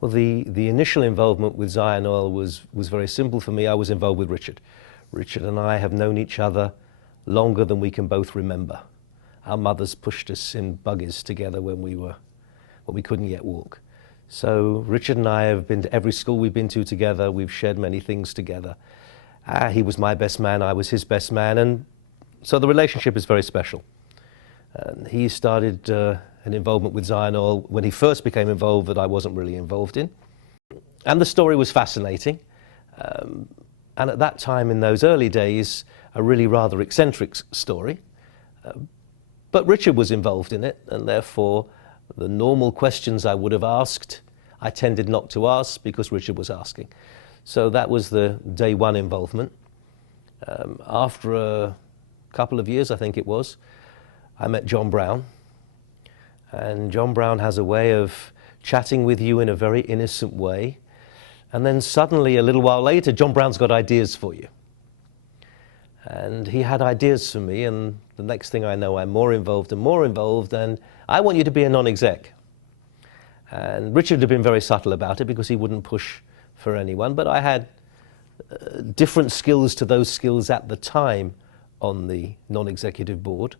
Well, the initial involvement with Zion Oil was very simple for me. I was involved with Richard. Richard and I have known each other longer than we can both remember. Our mothers pushed us in buggies together when we couldn't yet walk. So Richard and I have been to every school we've been to together. We've shared many things together. He was my best man, I was his best man, and so the relationship is very special. He started an involvement with Zion Oil when he first became involved that I wasn't really involved in. And the story was fascinating. And at that time, in those early days, a really rather eccentric story. But Richard was involved in it, and therefore the normal questions I would have asked, I tended not to ask because Richard was asking. So that was the day one involvement. After a couple of years, I think it was, I met John Brown. And John Brown has a way of chatting with you in a very innocent way. And then suddenly, a little while later, John Brown's got ideas for you. And he had ideas for me, and the next thing I know, I'm more involved, and I want you to be a non-exec. And Richard had been very subtle about it because he wouldn't push for anyone, but I had different skills to those skills at the time on the non-executive board.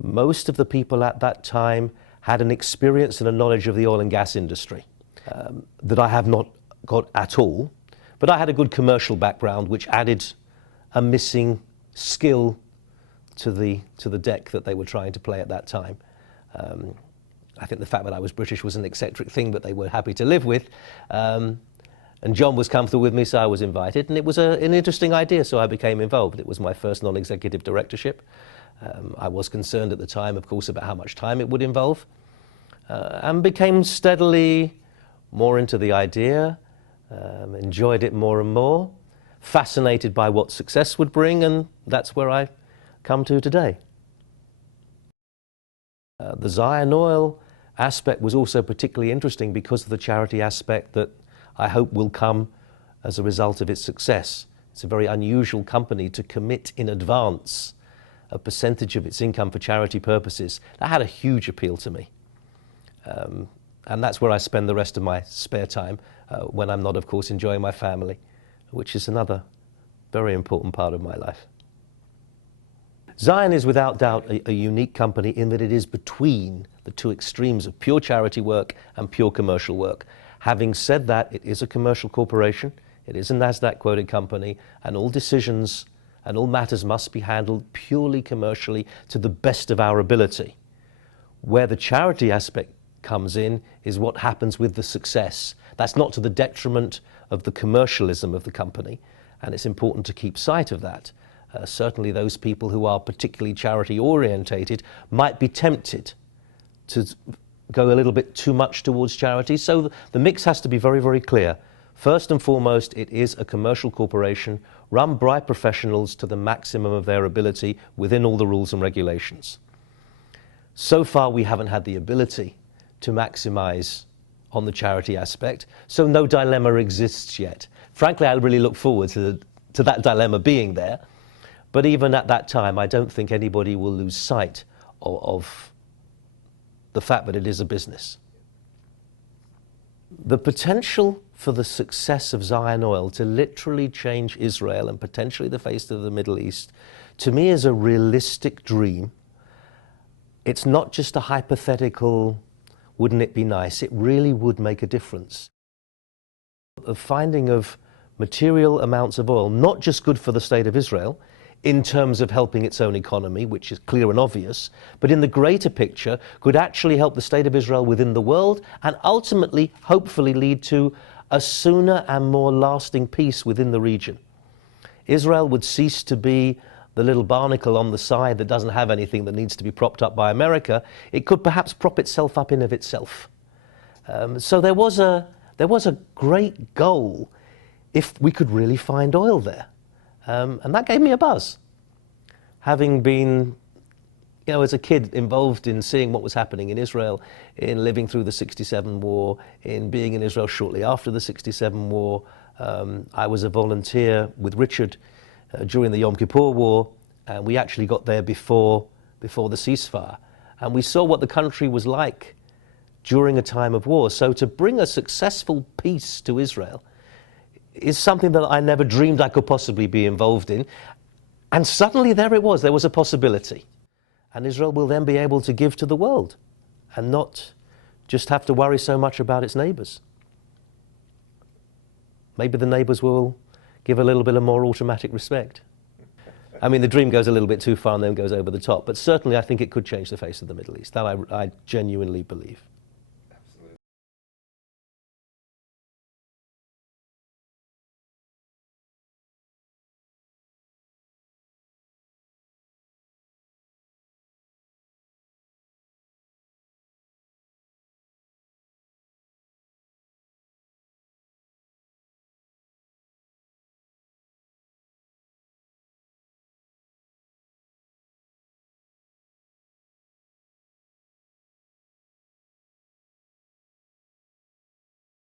Most of the people at that time had an experience and a knowledge of the oil and gas industry that I have not got at all, but I had a good commercial background which added a missing skill to the deck that they were trying to play at that time. I think the fact that I was British was an eccentric thing, but they were happy to live with. And John was comfortable with me, so I was invited, and it was an interesting idea, so I became involved. It was my first non-executive directorship. I was concerned at the time, of course, about how much time it would involve, and became steadily more into the idea, enjoyed it more and more, fascinated by what success would bring, and that's where I come to today. The Zion Oil aspect was also particularly interesting because of the charity aspect that I hope will come as a result of its success. It's a very unusual company to commit in advance a percentage of its income for charity purposes. That had a huge appeal to me. And that's where I spend the rest of my spare time when I'm not, of course, enjoying my family, which is another very important part of my life. Zion is without doubt a unique company in that it is between the two extremes of pure charity work and pure commercial work. Having said that, it is a commercial corporation, it is a NASDAQ quoted company, and all decisions and all matters must be handled purely commercially to the best of our ability. Where the charity aspect comes in is what happens with the success. That's not to the detriment of the commercialism of the company, and it's important to keep sight of that. Certainly those people who are particularly charity orientated might be tempted to go a little bit too much towards charity. So the mix has to be very, very clear. First and foremost, it is a commercial corporation run by professionals to the maximum of their ability within all the rules and regulations. So far, we haven't had the ability to maximize on the charity aspect, so no dilemma exists yet. Frankly, I really look forward to that dilemma being there. But even at that time, I don't think anybody will lose sight of the fact that it is a business. The potential for the success of Zion Oil to literally change Israel and potentially the face of the Middle East, to me, is a realistic dream. It's not just a hypothetical, wouldn't it be nice? It really would make a difference. The finding of material amounts of oil, not just good for the state of Israel, in terms of helping its own economy, which is clear and obvious, but in the greater picture could actually help the state of Israel within the world and ultimately, hopefully, lead to a sooner and more lasting peace within the region. Israel would cease to be the little barnacle on the side that doesn't have anything that needs to be propped up by America. It could perhaps prop itself up in of itself. So there was a great goal if we could really find oil there. And that gave me a buzz. Having been, as a kid involved in seeing what was happening in Israel, in living through the '67 war, in being in Israel shortly after the '67 war, I was a volunteer with Richard during the Yom Kippur War, and we actually got there before the ceasefire. And we saw what the country was like during a time of war. So to bring a successful peace to Israel is something that I never dreamed I could possibly be involved in. And suddenly there it was, there was a possibility. And Israel will then be able to give to the world and not just have to worry so much about its neighbours. Maybe the neighbours will give a little bit of more automatic respect. I mean, the dream goes a little bit too far and then goes over the top, but certainly I think it could change the face of the Middle East. That I genuinely believe.